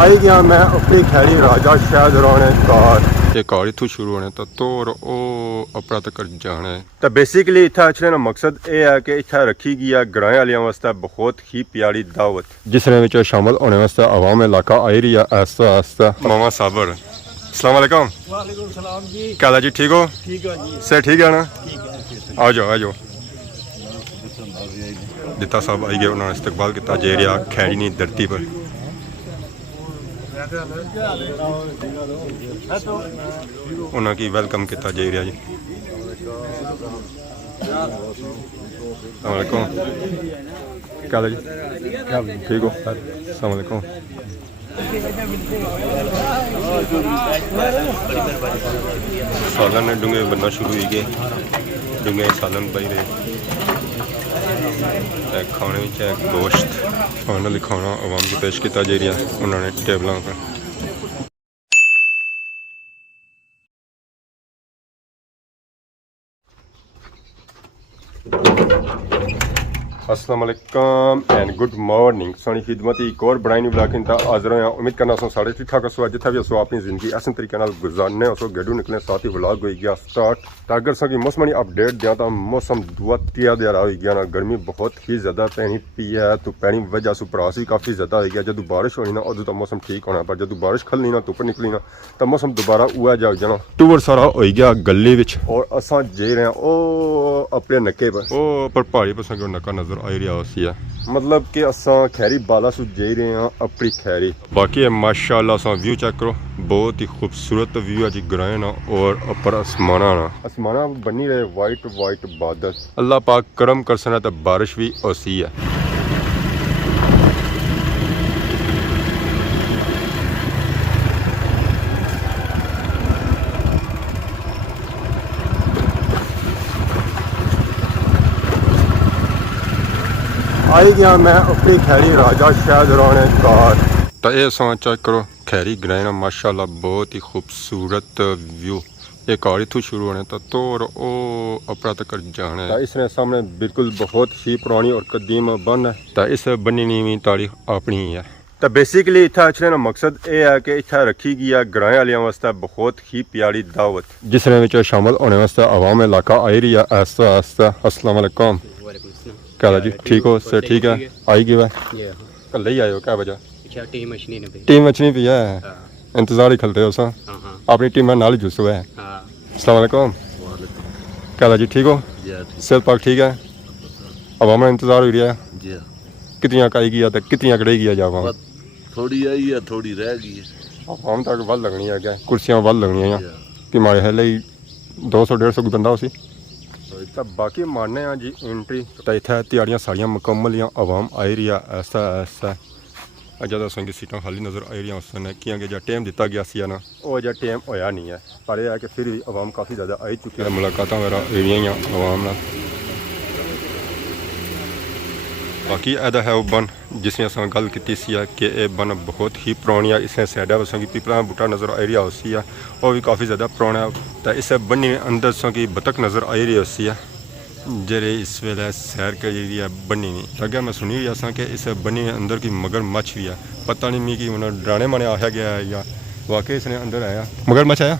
आई गया मैं अपनी खैरी राजा शायद रोने कार ते कार इत्थों शुरू होने तो तोर ओ अपना तक जाना है तो बेसिकली इत्थे अचने का मकसद ये है कि इत्थे रखी गई है ग्राएं वालियां वास्ते बहुत ही प्यारी दावत जिसने विच शामिल होने वास्ते आवाम इलाका आई रही है आस्ता आस्ता। मामा साबर अस्सलाम वालेकुम। वालेकुम सलाम जी। क्या हाल है जी, ठीक हो? ठीक है जी। से ठीक है ना? ठीक है। आ जाओ आ जाओ। दिता साहब आई गए, उन्होंने इस्तकबाल किया जेरिया खैरी नी धरती पर। उन्होंने की वेलकम किया जेरिया जी। अस्सलाम वालेकुम। क्या हाल है जी, ठीक हो? अस्सलाम वालेकुम। सालन ने डूंगे बनना शुरू हो गए, डूंगे सालन पाई रहे खाने में गोश्त फाइनली खाना आवाम की पेश किया जेरिया उन्होंने टेबलों पर। अस्सलाम वालेकुम एंड गुड मॉर्निंग। सोनी खिदमत एक और बड़ाई नहीं ब्लॉगिंग था हाजिर हो। उम्मीद करना सो साढ़े ठीक ठाक सो जितना भी असो अपनी जिंदगी ऐसे तरीके गुजारने उसो गेडू निकले साथ ही व्लॉग हो गया स्टार्ट। तो अगर सो मौसमी अपडेट दिया तो मौसम दुआ तिया दे रहा हो गया ना, गर्मी बहुत ही ज़्यादा पैनी पी है तो पैनी वजह से भरास भी काफ़ी ज़्यादा हो गया। जो बारिश होनी ना उदो तो मौसम ठीक होना, पर जो बारिश खलनी ना धुप निकली ना तो मौसम दोबारा उआ जा जाना। टूर सारा हो गया गली विच और असा जे रहे हैं ओ अपने नक्के पर ओ पर पहाड़ी पर संग नक्का नजर आई रहा उसी है, मतलब कि असा खैरी बाला सु जे रहे हैं अपनी खैरी। बाकी है माशाल्लाह असा व्यू चेक करो, बहुत ही खूबसूरत व्यू है जी ग्राएं ना और ऊपर आसमाना ना, आसमाना बनी रहे वाइट वाइट बादल। अल्लाह पाक करम कर सना तो बारिश भी ओसी है। आई गया मैं अपनी खैरी राजा शायद रोने कार। तो ये सो चेक करो खैरी ग्राएं माशाल्लाह बहुत ही खूबसूरत व्यू। ये कार इतों शुरू होने तो तोर ओ अपना तक जाना है। इसने सामने बिल्कुल बहुत ही पुरानी और कदीम बन है, तो इस बनी नी तारीख अपनी है। तो बेसिकली इतना अचने का मकसद ये है कि इतना रखी गई है ग्राएं वालियां वास्ते बहुत ही प्यारी दावत जिसने विच शामिल होने वास्ते आवाम इलाका आई रही है आस्ता आस्ता। अस्सलाम वालेकुम। क्या जी, ठीक हो? से ठीक है। आई गई है कल ही आए हो, क्या वजह? टीम अच्छी भी है, इंतजार ही खल रहे हो सा अपनी टीम में नाल जुस हुआ है। अस्सलाम वालेकुम। क्या जी, ठीक हो? सेहत पाक ठीक है? आवाम इंतजार हो रहा है कितनी आई गई है कितनी कड़ेगी जावा? थोड़ी आई है थोड़ी रह गई है। आवाम तक वल लगनी है क्या कुर्सियां वल लगनी है कि मारे है 200-150 की बंदा उसी। तो बाकी मानने हैं जी एंट्री तो इतना तैयारियां सारियां मुकम्मल या आवाम आई रही है ऐसा ऐसा। ज़्यादा संगी सीटां खाली नज़र आई रही उसने क्योंकि जो टाइम दिता गया सी ना वो जो टाइम होया नहीं है, पर यह है कि फिर भी आवाम काफ़ी ज़्यादा आई चुकी है। मुलाकात मेरा एरिया आवाम ना बाकी ऐसा है वो बन जिसमें अस गल की कि यह बन बहुत ही पुरानी है। इसने साइडा वसों की पीपला बूटा नज़र आई रहा उसी है, वो भी काफ़ी ज़्यादा पुराना है। तो इस बनी अंदर सो की बतख नज़र आई रही उसी है जेरे इस वेले सैर करी है बनी नहीं। अगर मैं सुनी रहा कि इस बनी अंदर की मगरमच्छ भी है, पता नहीं मी कि उन्हें डराने माने आया गया है या वाकई इसने अंदर आया मगरमच्छ आया।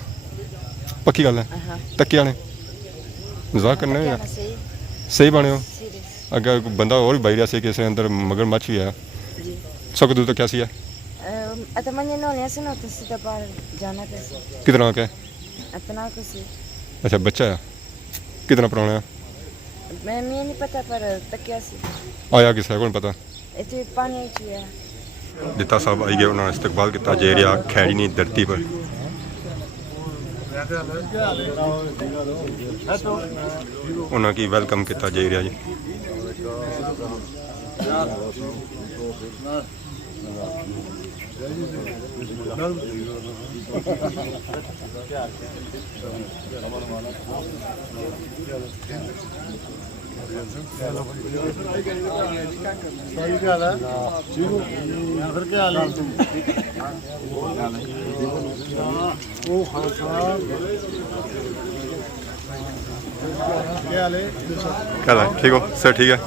पक्की गल है तकिया ने मजाक करना है सही बने हो। अगर बंदा और भी बह रहा है कि इसने अंदर मगरमच्छ भी है सक दूर तो क्या सी है कितना क्या? अच्छा बच्चा है कितना पुराना है? मैं नहीं पता पर तकिया से आया किस है कौन पता। इतने पानी है। दिता साहब आई गए, उन्होंने इस्तकबाल किया जेरिया खैरी नी धरती पर। उन्होंने की वेलकम किया जेरिया जी। क्या हाल है, ठीक हो? सर ठीक है।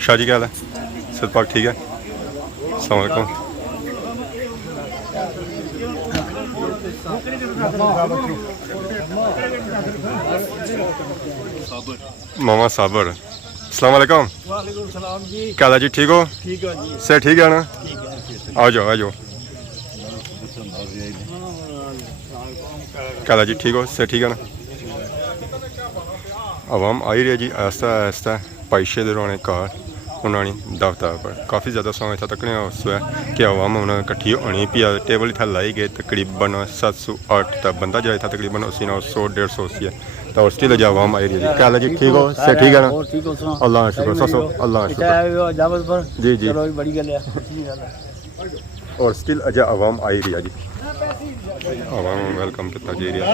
शाह जी क्या हाल है? सर पाक ठीक है। अस्सलाम मामा साबर अस्सलाम वालेकुम वालेकुम सलाम जी। क्या हाल है जी ठीक हो ठीक है जी। से ठीक है ना ठीक है। आ जाओ क्या हाल है जी ठीक हो से ठीक है ना आवाम आई रही है जी आहिस्ता आहिस्ता पाइशे दे रोने घर उन्होंने दफ्तर पर काफ़ी ज़्यादा सौ इतना तक नहीं उस कि आवाम उन्होंने इकट्ठी होनी पी टेबल इतना लाई गए तकरीबन 708 तक बंदा जो था तकरीबन 80 900 150 है तो स्टिल जो आवाम आई रही है जी क्या हाल है जी ठीक हो से ठीक है ना अल्लाह का शुक्र ससो अल्लाह का शुक्र जी जी बड़ी गल है। और स्टिल अजय आवाम आई रही है जी आवाम वेलकम कितना जी रही है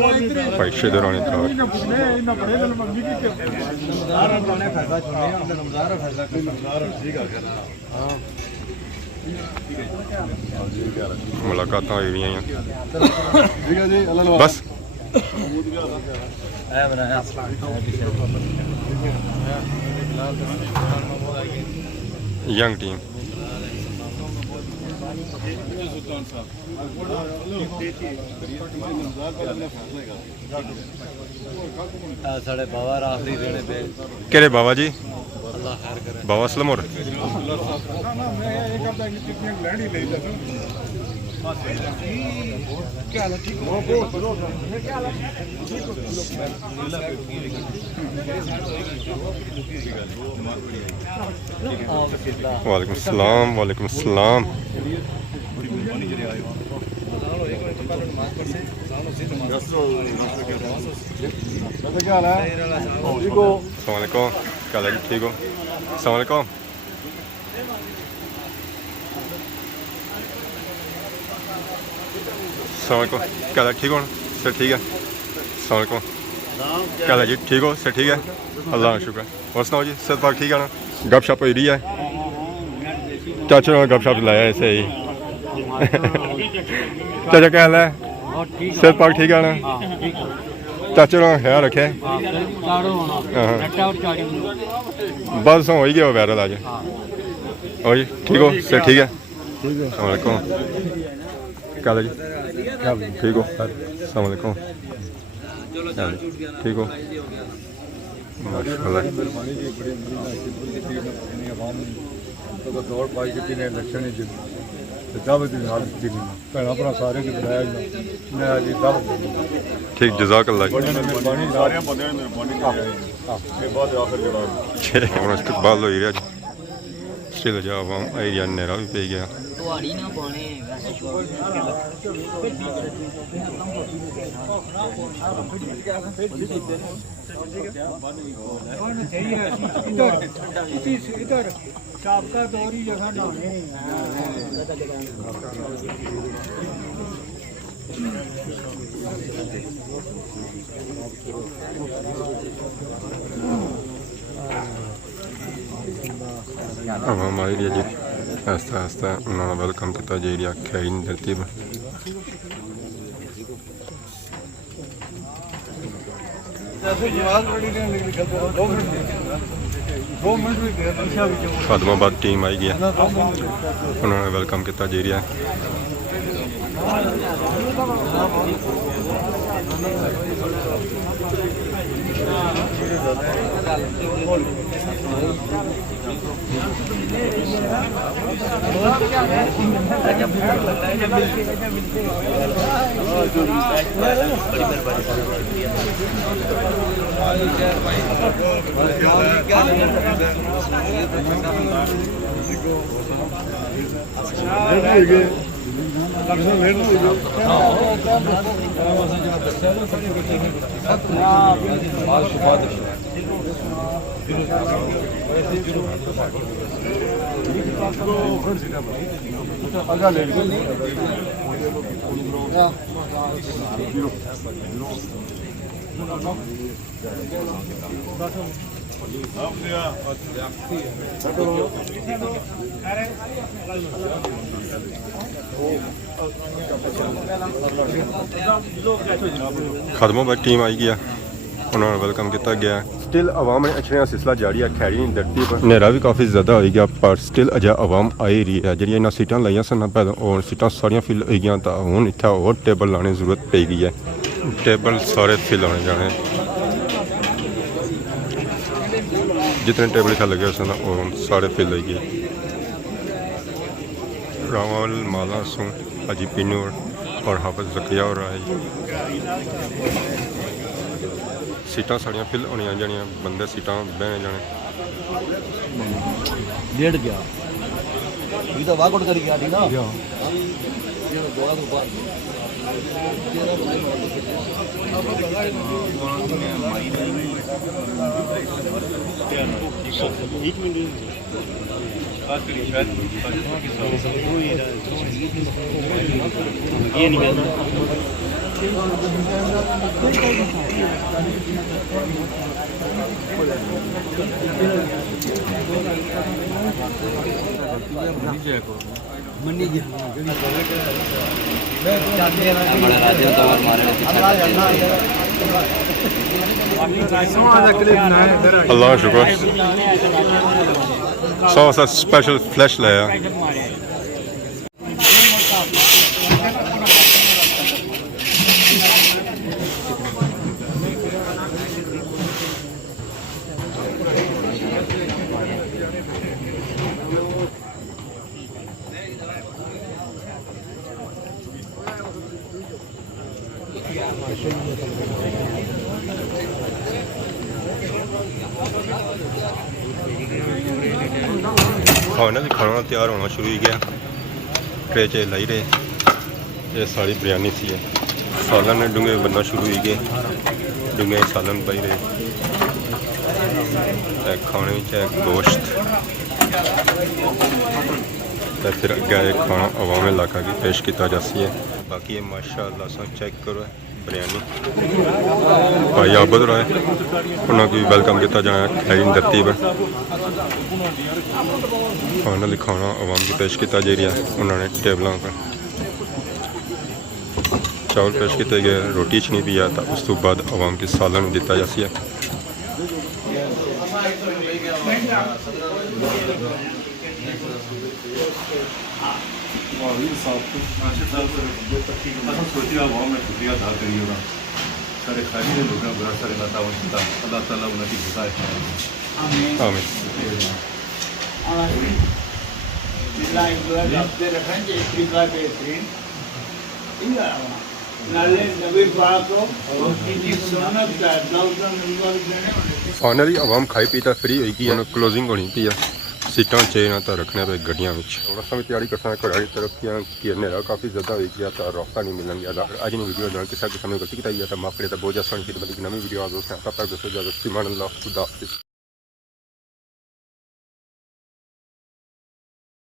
पाइशे दे रोने घर मुलाकात हो रही हैं बस यंग टीम साढ़े बाबा आखिरी देने पे केरे बाबा जी अल्लाह खैर करे। बाबा सलमोर वालेकुम सलाम वालेकुम सलाम अस्सलामुअलैकुम क्या हाल है जी ठीक हो अस्सलामुअलैकुम अस्सलामुअलैकुम क्या हाल है ठीक हो सर ठीक है अस्सलामुअलैकुम क्या हाल है जी ठीक हो सर ठीक है अल्लाह का शुक्र और सुनाओ जी सर पाक ठीक है ना गप शप हो रही है चाचा ने गप शप लाया ऐसे ही चाचा क्या हाल है सर पाक ठीक है ना चाचा ने ख्याल रखे बस हो ही गया वायरल आज और जी ठीक हो सर ठीक है अस्सलामुअलैकुम क्या हाल है जी ठीक हो अस्सलामुअलैकुम ठीक हो माशाल्लाह दौड़ पाई कि ने इलेक्शन दावत भैन भरा सारे की बुलाया मैं अभी दावत ठीक जज़ाकल्लाह मेहरबानी सारे बंदे ने मेहरबानी ये बाद आखिर जड़ा और इस्तकबाल हो रहा जी स्टिल जा आवाम आई या नेरा भी पे गया इधर साबका दौरी जगह नहाने आवाम आई रही है जी आस्ता आस्ता उन्होंने वेलकम किया जी खैरी तरतीब खादमाबाद टीम आई गई उन्होंने वेलकम किया जी खादमाबाद टीम आई गया उन्होंने वेलकम किया गया स्टिल आवाम ने अछड़े का सिलसिला जारी है खैरी नहीं धरती पर नेरा भी काफ़ी ज़्यादा हो गया पर स्टिल अजा आवाम आई रही है जी इन्होंने सीटां लाइया सन पहले और सीटां सारियां फिल हो गई तो हूँ इतना और टेबल लाने की जरूरत पै गई है टेबल सारे फिल आने जाने जितने टेबल इतना लगे सन और सारे फिल हो गए रावल माला सू हाजी पिनूर और हाफिज जकिया और आए सीटां साड़ियाँ फिल होनी जानियां बंदे सीटां बहने जाने लेट गया ये तो वाकआउट कर गया ठीक ना अल्लाह शुक्र 100 सा स्पेशल फ्लैश लाया खाना भी खाना तैयार होना शुरू हो गया ट्रे च लाई रहे ये सारी बिरयानी सी है सालन डूंगे बनना शुरू हो गए डूंगे सालन पाई रहे खाने में गोश्त फिर अगर खाना अवाम इलाका की पेश किया जासी है बाकी ये माशाअल्लाह सब चेक करो बिरयानी भाई आबद रहा है उन्होंने भी वेलकम किया जाना खैरी धरती पर फाइनली खाना आवाम की पेश किया जा रहा है उन्होंने टेबलों पर चावल पेश किए गए रोटी च नहीं पिया तो उस तो बाद आवाम की सालन दिता जासी है सारे खाली ने लोगों बड़ा सारे बताओ अल्लाह ताला उन्नति हिदायत आमीन आमीन फाइनली आवाम खाई पी तो फ्री होगी क्लोजिंग होनी पी है सीटां चेन तो रखने पे गड्डियां थोड़ा सा भी तैयारी करना घर की तरफ की हनेरा काफ़ी ज़्यादा हो गया तो रास्ता नहीं मिलन गया अज नहीं वीडियो किसी किस्म गलती की तो माफ करे तो बहुत ज़्यादा खिदमत की नवी वीडियो आ दोस्तों तब तक दोस्तों इजाज़त मान अल्लाह खुदा हाफिज़।